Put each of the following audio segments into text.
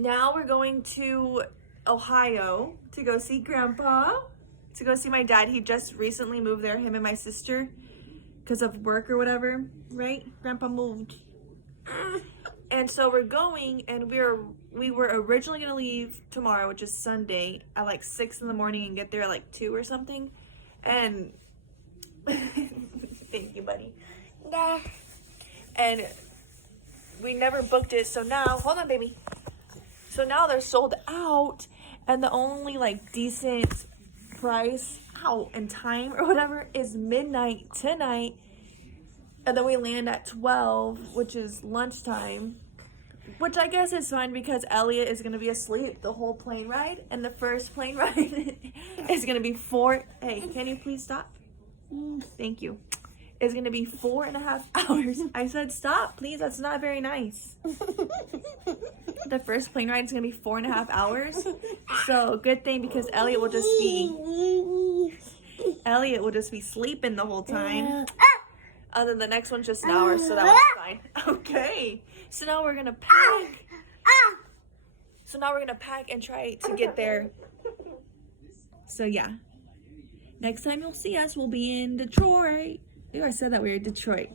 now we're going to Ohio to go see Grandpa, to go see my dad. He just recently moved there, him and my sister, because of work or whatever, right? Grandpa moved. And so we're going, and we were originally gonna leave tomorrow, which is Sunday, at like 6 in the morning and get there at like 2 or something. And thank you, buddy. Yeah. And we never booked it, so now, hold on, baby. So now they're sold out, and the only like decent price out and time or whatever is midnight tonight. And then we land at 12, which is lunchtime, which I guess is fine because Elliot is going to be asleep the whole plane ride. And the first plane ride is going to be hey, can you please stop? Thank you. It's going to be 4.5 hours. I said, stop, please. That's not very nice. The first plane ride is going to be 4.5 hours. So good thing because Elliot will just be sleeping the whole time. And then the next one's just an hour, so that one's fine. Okay. So now we're gonna pack. And try to get there. So yeah. Next time you'll see us, we'll be in Detroit. Ew, I said that weird. Detroit.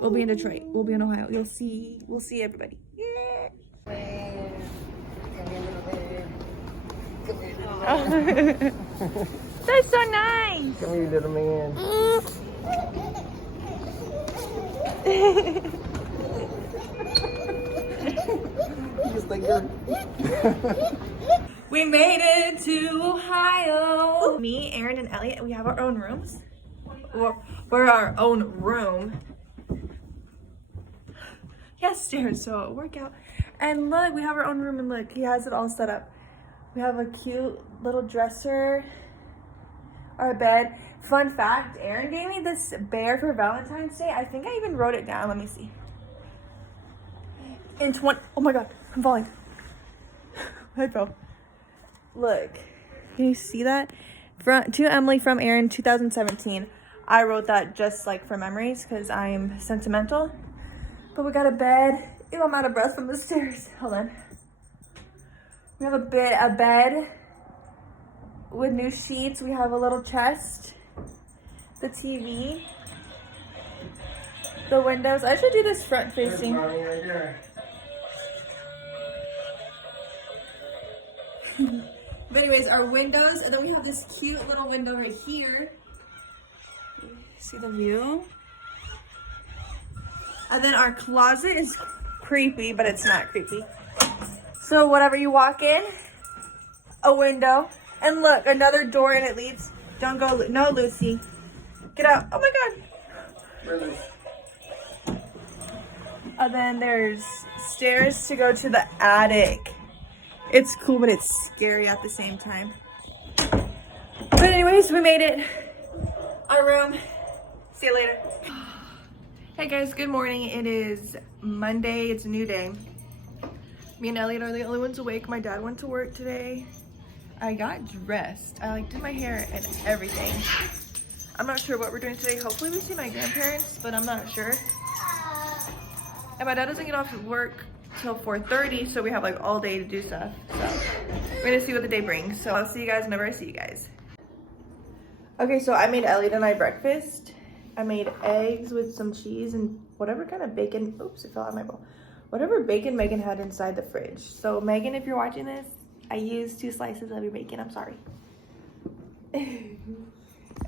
We'll be in Detroit. We'll be in Ohio. We'll see everybody. Yeah. That's so nice. Come here, little man. We made it to Ohio. Me, Aaron, and Elliot, we have our own rooms. We're our own room. Yes, stairs, so workout. And look, we have our own room, and look, he has it all set up. We have a cute little dresser, our bed. Fun fact, Aaron gave me this bear for Valentine's Day. I think I even wrote it down. Let me see. Oh my god, I'm falling. I fell. Look, can you see that? To Emily from Aaron, 2017. I wrote that just like for memories because I'm sentimental. But we got a bed. Ew, I'm out of breath from the stairs. Hold on. We have a bed with new sheets. We have a little chest. The TV. The windows. I should do this front facing. But anyways, our windows, and then we have this cute little window right here. See the view? And then our closet is creepy, but it's not creepy. So whatever you walk in, a window, and look, another door, and it leads. Don't go, no, Lucy. Get out. Oh my god. And then there's stairs to go to the attic. It's cool, but it's scary at the same time. But anyways, we made it. Our room. See you later. Hey guys, good morning. It is Monday. It's a new day. Me and Elliot are the only ones awake. My dad went to work today. I got dressed. I did my hair and everything. I'm not sure what we're doing today. Hopefully we see my grandparents, but I'm not sure. And my dad doesn't get off work till 4:30, so we have like all day to do stuff. So we're gonna see what the day brings. So I'll see you guys whenever I see you guys. Okay, so I made Elliot and I breakfast. I made eggs with some cheese and whatever kind of bacon. Oops, it fell out of my bowl. Whatever bacon Megan had inside the fridge. So Megan, if you're watching this, I used 2 slices of your bacon. I'm sorry. And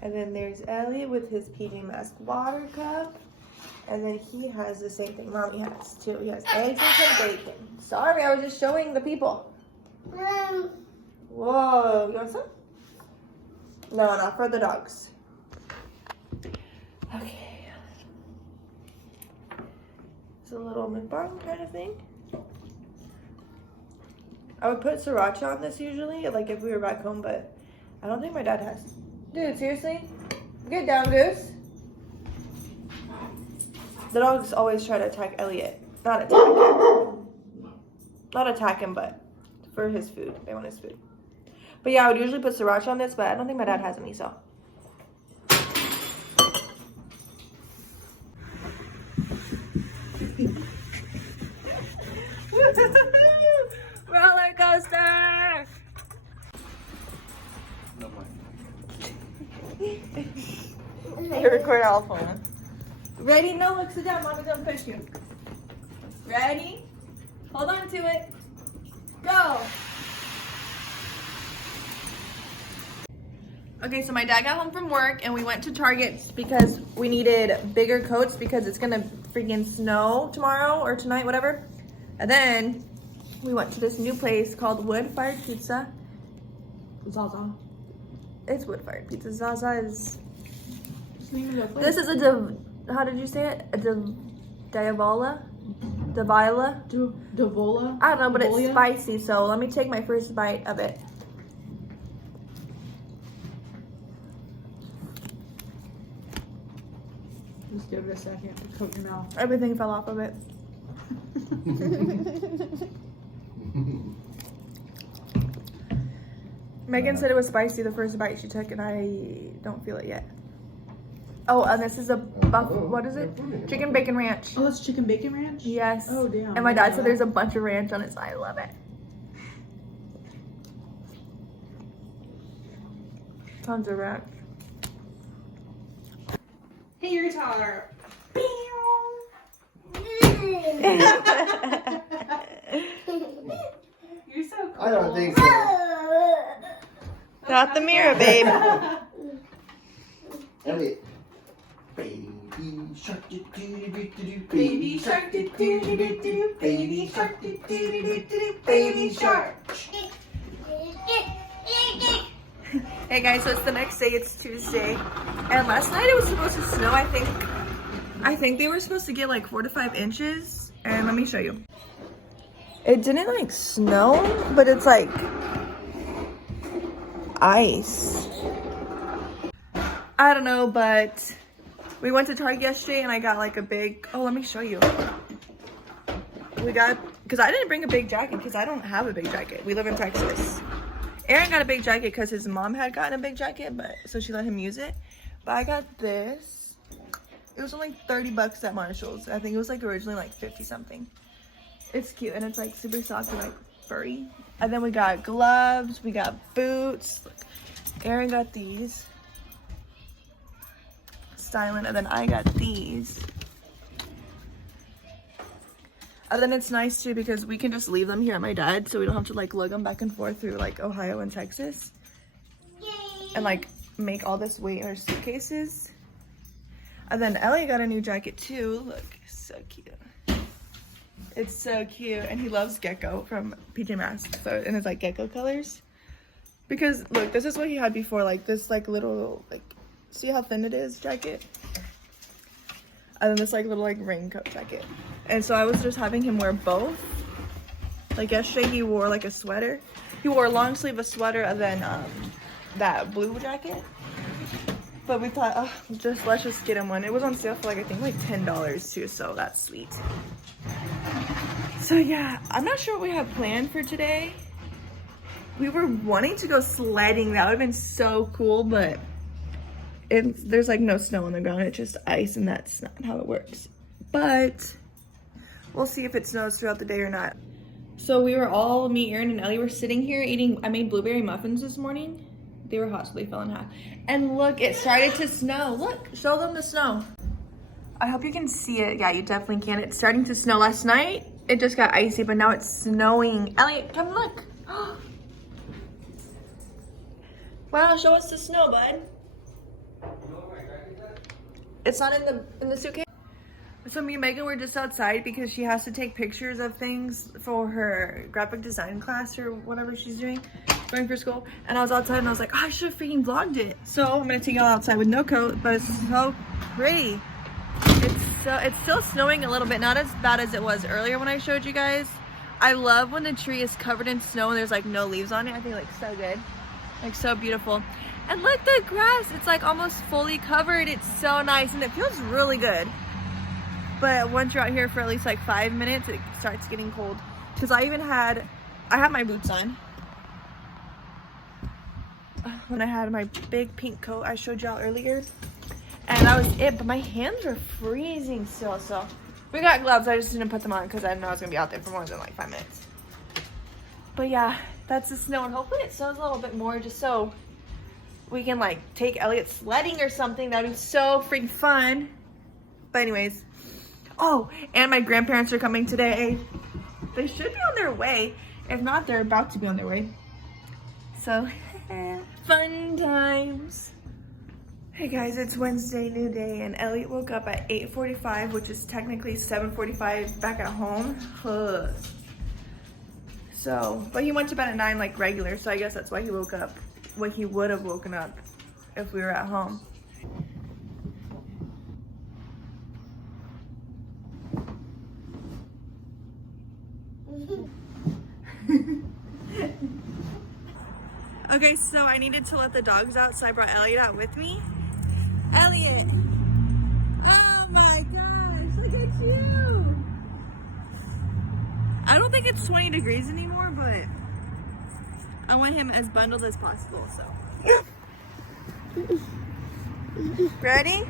then there's Elliot with his PJ Masks water cup. And then he has the same thing Mommy has too. He has eggs and some bacon. Sorry, I was just showing the people. Whoa, you want some? No, not for the dogs. Okay. It's a little mukbang kind of thing. I would put sriracha on this usually, like if we were back home, but I don't think my dad has. Dude, seriously? Get down, Goose. The dogs always try to attack Elliot. Not attack him, but for his food. They want his food. But yeah, I would usually put sriracha on this, but I don't think my dad has any, so. California. Ready? No, look, sit down. Mommy's gonna push you. Ready? Hold on to it. Go. Okay, so my dad got home from work and we went to Target because we needed bigger coats because it's gonna freaking snow tomorrow or tonight, whatever. And then we went to this new place called Wood Fired Pizza. Zaza. It's Wood Fired Pizza. Zaza is. This is a how did you say it? A Diavola? Davila? Davola? I don't know, but it's spicy, so let me take my first bite of it. Just give it a second to coat your mouth. Everything fell off of it. Megan said it was spicy the first bite she took, and I don't feel it yet. Oh, and this is a what is it? Chicken bacon ranch. Oh, that's chicken bacon ranch? Yes. Oh, damn. And my dad said there's a bunch of ranch on it, so I love it. Tons of ranch. Hey, your guitar. You're so cool. I don't think so. Not the mirror, babe. Elliot. Baby shark do do do do Baby shark do do do do do. Baby shark do do do do do. Baby shark. Hey guys, so it's the next day, it's Tuesday. And last night it was supposed to snow, I think they were supposed to get like 4 to 5 inches. And let me show you. It didn't like snow, but it's like ice. I don't know, but we went to Target yesterday and I got like a big, oh, let me show you. Because I didn't bring a big jacket because I don't have a big jacket. We live in Texas. Aaron got a big jacket because his mom had gotten a big jacket, so she let him use it. But I got this. It was only 30 bucks at Marshall's. I think it was like originally like 50 something. It's cute and it's like super soft and like furry. And then we got gloves, we got boots. Look, Aaron got these. Styling, and then I got these. And then it's nice too because we can just leave them here at my dad's, so we don't have to like lug them back and forth through like Ohio and Texas. And like make all this weight in our suitcases. And then Ellie got a new jacket too. Look, so cute. It's so cute, and he loves Gecko from PJ Masks. So, and it's like Gecko colors. Because look, this is what he had before, like this like little like, see how thin it is jacket? And then this like little like raincoat jacket. And so I was just having him wear both. Like yesterday he wore like a sweater. He wore a long sleeve of sweater and then that blue jacket. But we thought, oh, let's just get him one. It was on sale for like I think like $10 too, so that's sweet. So yeah, I'm not sure what we have planned for today. We were wanting to go sledding. That would have been so cool, but there's like no snow on the ground. It's just ice, and that's not how it works. But we'll see if it snows throughout the day or not. So we were all, me, Aaron, and Ellie were sitting here eating. I made blueberry muffins this morning. They were hot, so they fell in half. And look, it started to snow. Look, show them the snow. I hope you can see it. Yeah, you definitely can. It's starting to snow. Last night, it just got icy, but now it's snowing. Elliot, come look. Wow, show us the snow, bud. It's not in the suitcase. So me and Megan were just outside because she has to take pictures of things for her graphic design class or whatever she's doing, going for school. And I was outside and I was like, oh, I should have freaking vlogged it. So I'm gonna take y'all outside with no coat, but it's so pretty. It's still snowing a little bit, not as bad as it was earlier when I showed you guys. I love when the tree is covered in snow and there's like no leaves on it. I think it looks so good, like so beautiful. And look, the grass, it's like almost fully covered. It's so nice and it feels really good. But once you're out here for at least like 5 minutes, it starts getting cold. Because I had my boots on. When I had my big pink coat I showed y'all earlier. And that was it, but my hands were freezing still, so. We got gloves, I just didn't put them on because I didn't know I was gonna be out there for more than like 5 minutes. But yeah, that's the snow, and hopefully it snows a little bit more just so we can like take Elliot sledding or something. That'd be so freaking fun. But anyways, oh, and my grandparents are coming today. They should be on their way. If not, they're about to be on their way. So, fun times. Hey guys, it's Wednesday, new day, and Elliot woke up at 8:45, which is technically 7:45 back at home. Ugh. So, but he went to bed at 9 like regular, so I guess that's why he woke up. What he would have woken up if we were at home. Okay, so I needed to let the dogs out, so I brought Elliot out with me. Elliot! Oh my gosh, look at you! I don't think it's 20 degrees anymore, but I want him as bundled as possible, so. Ready?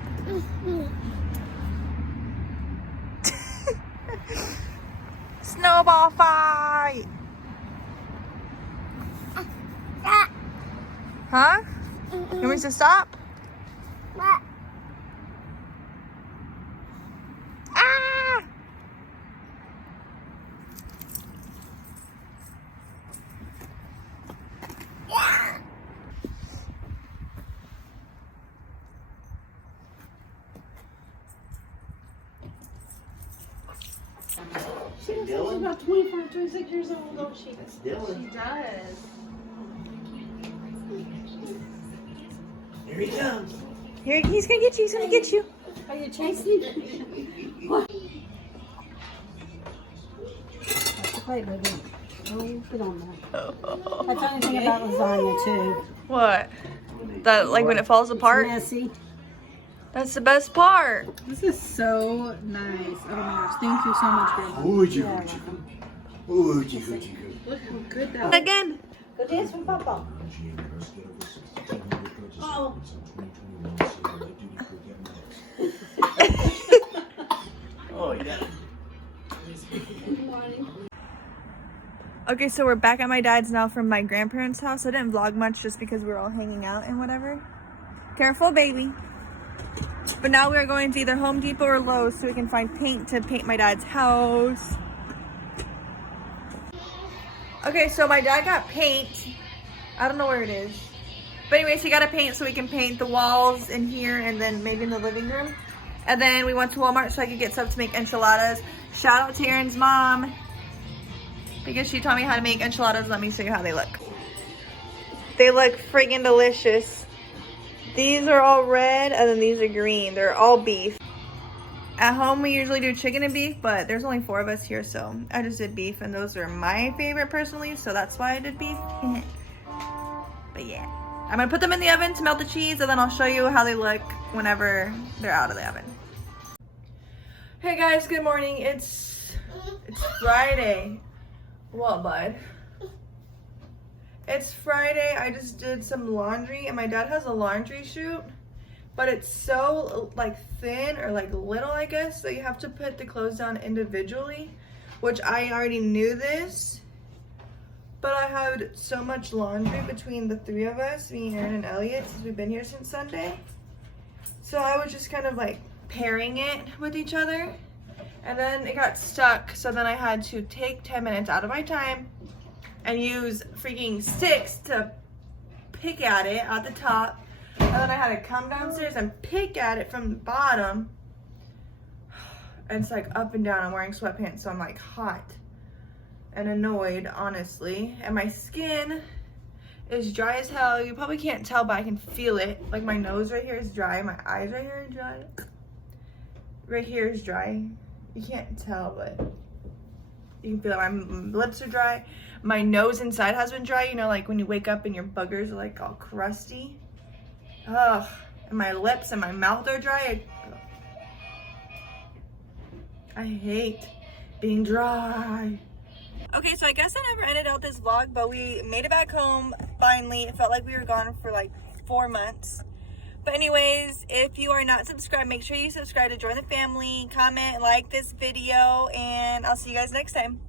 Snowball fight! Huh? You want me to stop? Ah! She looks like she's about 25, 26 years old, don't she? That's Dylan. She does. Here he comes. Here, he's gonna get you, he's gonna get you. Are you chasing? What? That's the plate, baby. Oh, put on that. That's the only thing about lasagna, too. What? That, like when it falls apart? It's messy. That's the best part. This is so nice. Oh my gosh, thank you so much, Grandma. Oogie, oogie, oogie, oogie, oogie. Look how good that was. Again. Go dance with Papa. Oh. Oh, yeah. Okay, so we're back at my dad's now from my grandparents' house. I didn't vlog much just because we were all hanging out and whatever. Careful, baby. But now we are going to either Home Depot or Lowe's so we can find paint to paint my dad's house. Okay, so my dad got paint. I don't know where it is. But anyways, he got a paint so we can paint the walls in here and then maybe in the living room. And then we went to Walmart so I could get stuff to make enchiladas. Shout out to Aaron's mom, because she taught me how to make enchiladas. Let me show you how they look. They look friggin' delicious. These are all red and then these are green. They're all beef. At home we usually do chicken and beef, but there's only 4 of us here, so I just did beef, and those are my favorite personally, so that's why I did beef. But yeah, I'm gonna put them in the oven to melt the cheese, and then I'll show you how they look whenever they're out of the oven. Hey guys, good morning. It's Friday. What, bud? It's Friday. I just did some laundry, and my dad has a laundry chute, but it's so like thin or like little, I guess, so you have to put the clothes down individually, which I already knew this, but I had so much laundry between the 3 of us, me, Aaron, and Elliot, since we've been here since Sunday. So I was just kind of like pairing it with each other, and then it got stuck, so then I had to take 10 minutes out of my time and use freaking sticks to pick at it at the top, and then I had to come downstairs and pick at it from the bottom. And it's like up and down. I'm wearing sweatpants, so I'm like hot and annoyed, honestly, and my skin is dry as hell. You probably can't tell, but I can feel it. Like my nose right here is dry, my eyes right here are dry, right here is dry. You can't tell, but you can feel it. My lips are dry. My nose inside has been dry, you know, like when you wake up and your boogers are like all crusty. Ugh. And my lips and my mouth are dry. I hate being dry. Okay, so I guess I never edited out this vlog, but we made it back home finally. It felt like we were gone for like 4 months. But anyways, if you are not subscribed, make sure you subscribe to join the family, comment, like this video, and I'll see you guys next time.